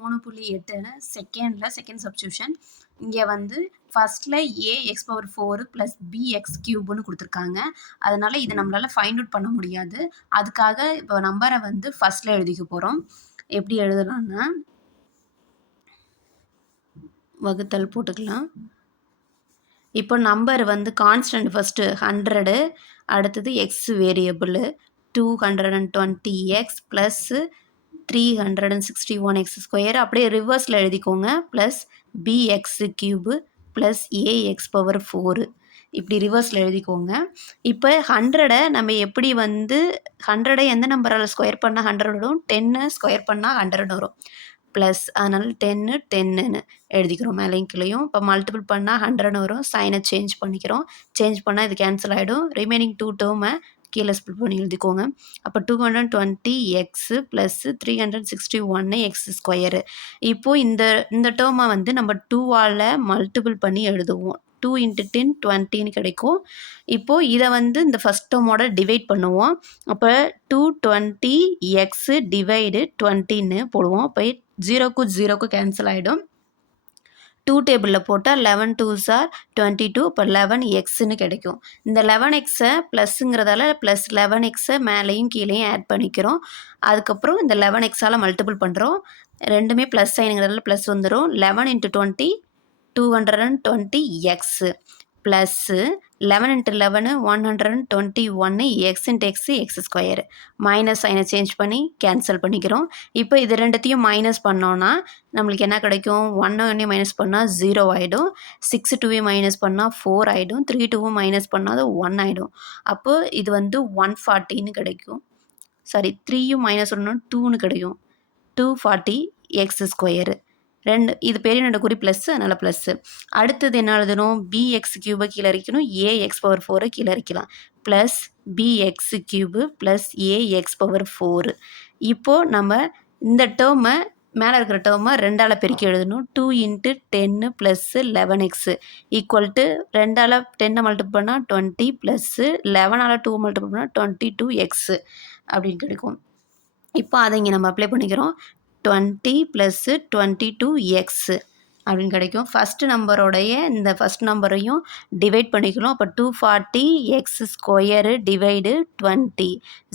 மூணு புள்ளி எட்டுன்னு செகண்டில் செகண்ட் சப்ஸ்டியூஷன் இங்கே வந்து ஃபஸ்ட்டில் A X power four plus B X கியூப்னு கொடுத்துருக்காங்க. அதனால் இது நம்மளால் ஃபைண்ட் அவுட் பண்ண முடியாது. அதுக்காக இப்போ நம்பரை வந்து ஃபஸ்ட்டில் எழுதிக்க போகிறோம் எப்படி எழுதலாம்னா வகுத்தல் போட்டுக்கலாம். இப்போ நம்பர் வந்து கான்ஸ்டன்ட் ஃபஸ்ட்டு ஹண்ட்ரடு அடுத்தது X variable two hundred and twenty X plus three hundred and sixty one X square அப்படியே ரிவர்ஸில் எழுதிக்கோங்க plus B X cube plus A X power four இப்படி ரிவர்ஸில் எழுதிக்கோங்க. இப்போ ஹண்ட்ரடை நம்ம எப்படி வந்து ஹண்ட்ரடை எந்த நம்பரால் ஸ்கொயர் பண்ணால் ஹண்ட்ரட் வரும்? டென்னு ஸ்கொயர் பண்ணால் ஹண்ட்ரட் வரும். ப்ளஸ் அதனால் டென்னு டென்னுன்னு எழுதிக்கிறோம் மேலேயும் கீழேயும். இப்போ மல்டிபிள் பண்ணால் ஹண்ட்ரட்னு வரும். சைனை சேஞ்ச் பண்ணிக்கிறோம். சேஞ்ச் பண்ணால் இது கேன்சல் ஆகிடும் ரிமைனிங் டூ டேர்மை கீழே ஸ்பிளிட் பண்ணி எழுதிக்கோங்க. அப்போ two hundred twenty X plus three hundred sixty ஒன்று எக்ஸ் ஸ்கொயரு இப்போது இந்த இந்த டேர்மை வந்து நம்ம டூவால் மல்டிபிள் பண்ணி எழுதுவோம். டூ இன்ட்டு டென் டுவெண்ட்டின்னு கிடைக்கும். இப்போது இதை வந்து இந்த ஃபஸ்ட் டேர்மோட டிவைட் பண்ணுவோம். அப்போ டூ டுவெண்ட்டி எக்ஸு டிவைடு டுவெண்ட்டின்னு போடுவோம். அப்போ ஜீரோக்கு ஜீரோக்கு கேன்சல் ஆகிடும் டூ டேபிளில் போட்டால் eleven two sir twenty two இப்போ லெவன் எக்ஸ்னு கிடைக்கும். இந்த லெவன் எக்ஸை ப்ளஸ்ஸுங்கிறதால ப்ளஸ் லெவன் எக்ஸை மேலேயும் கீழேயும் ஆட் பண்ணிக்கிறோம். அதுக்கப்புறம் இந்த லெவன் எக்ஸால் மல்டிபிள் பண்ணுறோம் ரெண்டுமே ப்ளஸ் சைனுங்கிறதால ப்ளஸ் வந்துடும் eleven into twenty two hundred and twenty X plus eleven into eleven one hundred and twenty ஒன்று X into X X square. Minus சைனை சேஞ்ச் பண்ணி கேன்சல் பண்ணிக்கிறோம். இப்போ இது ரெண்டுத்தையும் மைனஸ் பண்ணோன்னா நம்மளுக்கு என்ன கிடைக்கும்? ஒன்று ஒன்றே மைனஸ் பண்ணால் ஜீரோ ஆகிடும் சிக்ஸ் டூவையும் மைனஸ் பண்ணால் ஃபோர் ஆகிடும் த்ரீ டூவும் மைனஸ் பண்ணால் அது ஒன் ஆகிடும் அப்போது இது வந்து ஒன் ஃபார்ட்டின்னு கிடைக்கும். சாரி த்ரீயும் மைனஸ் ஒன்று டூன்னு கிடைக்கும். டூ ஃபார்ட்டி எக்ஸ் ஸ்கொயரு ரெண்டு இது பெரிய ரெண்டு குறி ப்ளஸ்ஸு அதனால் ப்ளஸ்ஸு அடுத்தது என்ன எழுதணும்? பிஎக்ஸ் கியூபை கீழே இறக்கணும் ஏ எக்ஸ் பவர் ஃபோரை கீழே இறக்கலாம் plus B X cube plus A X power four இப்போது நம்ம இந்த டேர்மை மேலே இருக்கிற டேர்மை ரெண்டால் பெருக்கி எழுதணும். Two into ten plus eleven x equal to ரெண்டால் டென்னை மல்டிபிள் பண்ணால் டுவெண்ட்டி ப்ளஸ்ஸு லெவனால் டூ மல்டிபிள் பண்ணால் டுவெண்ட்டி டூ எக்ஸு அப்படின்னு கிடைக்கும். இப்போ அதை இங்கே நம்ம அப்ளை பண்ணிக்கிறோம். Twenty plus twenty two x அப்படின்னு கிடைக்கும். ஃபஸ்ட்டு நம்பரோடைய இந்த ஃபஸ்ட் நம்பரையும் டிவைட் பண்ணிக்கணும். அப்போ two forty x square divide twenty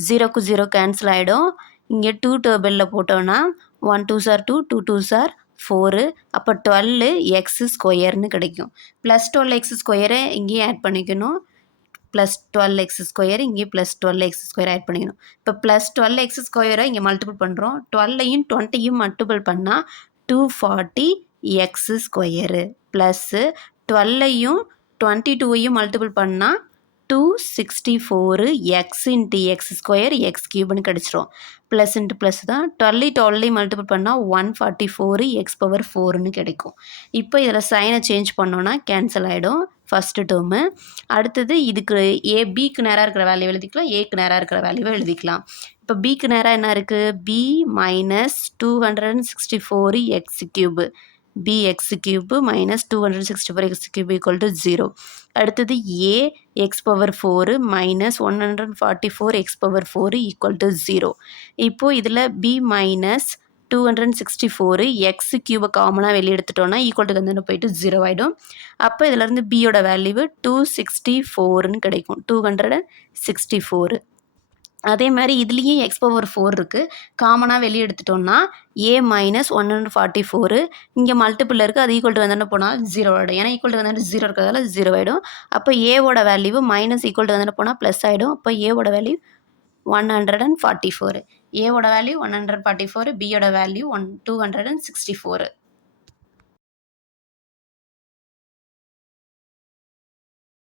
ஜீரோக்கு ஜீரோ கேன்சல் ஆகிடும் இங்கே டூ டேபிளில் போட்டோன்னா ஒன் டூ சார் டூ டூ டூ சார் ஃபோரு அப்போ டுவெல்லு எக்ஸ் ஸ்கொயர்னு கிடைக்கும். ப்ளஸ் டுவெல் எக்ஸ் ஸ்கொயரை இங்கேயும் ஆட் பண்ணிக்கணும். ப்ளஸ் டுவெல் எக்ஸ் ஸ்கொயர் இங்கேயும் plus twelve x square add பண்ணிக்கணும். இப்போ ப்ளஸ் டுவெல் எக்ஸ் ஸ்கொயரை இங்கே மல்டிபிள் பண்ணுறோம் டுவெல்லையும் டுவெண்ட்டியும் மல்டிபிள் பண்ணால் two forty x square plus டுவெல்லையும் twenty டூவையும் மல்டிபிள் பண்ணால் two sixty four x into x square x க்யூப்னு கிடச்சிரும். ப்ளஸ் இன்ட்டு ப்ளஸ் தான் டுவெல்லி டுவெல்லி மல்டிபிள் பண்ணால் one forty four x power ஃபோர்னு கிடைக்கும். இப்போ இதில் சைனை சேஞ்ச் பண்ணோன்னா கேன்சல் ஆகிடும் ஃபஸ்ட்டு டேர்மு அடுத்தது இதுக்கு ஏ பிக்கு நேராக இருக்கிற வேல்யூ எழுதிக்கலாம் ஏக்கு நேராக இருக்கிற வேல்யூவை எழுதிக்கலாம். இப்போ பிக்கு நேராக என்ன இருக்குது b minus two hundred and sixty four x cube b x cube minus two hundred sixty four x cube equal to zero அடுத்தது a x power four minus one hundred forty four x power four equal to zero இப்போது இதில் b minus two hundred sixty four x கியூபை காமனாக வெளியே எடுத்துட்டோன்னா equal to வந்து போயிட்டு zero ஆகிடும் அப்போ இதிலேருந்து பியோட வேல்யூ டூ சிக்ஸ்டி ஃபோருன்னு கிடைக்கும். டூ ஹண்ட்ரட் சிக்ஸ்டி ஃபோரு அதே மாதிரி இதுலேயும் எக்ஸ் பவர் ஃபோர் இருக்குது காமனாக வெளியே எடுத்துட்டோம்னா a minus one hundred forty four இங்கே மல்டிபிள் இருக்குது அது ஈக்குவல் டு வந்துட்டு போனால் ஜீரோ ஆகிடும் ஏன்னா ஈக்குவல் டு வந்து ஜீரோ இருக்கிறதால ஜீரோ ஆகிடும் அப்போ ஏவோட வேல்யூ மைனஸ் ஈக்குவல் டு வந்துட்டு போனால் ப்ளஸ் ஆகிடும் அப்போ ஏவோட value one hundred and forty four ஏவோட value one hundred forty four பியோட value one two hundred and sixty four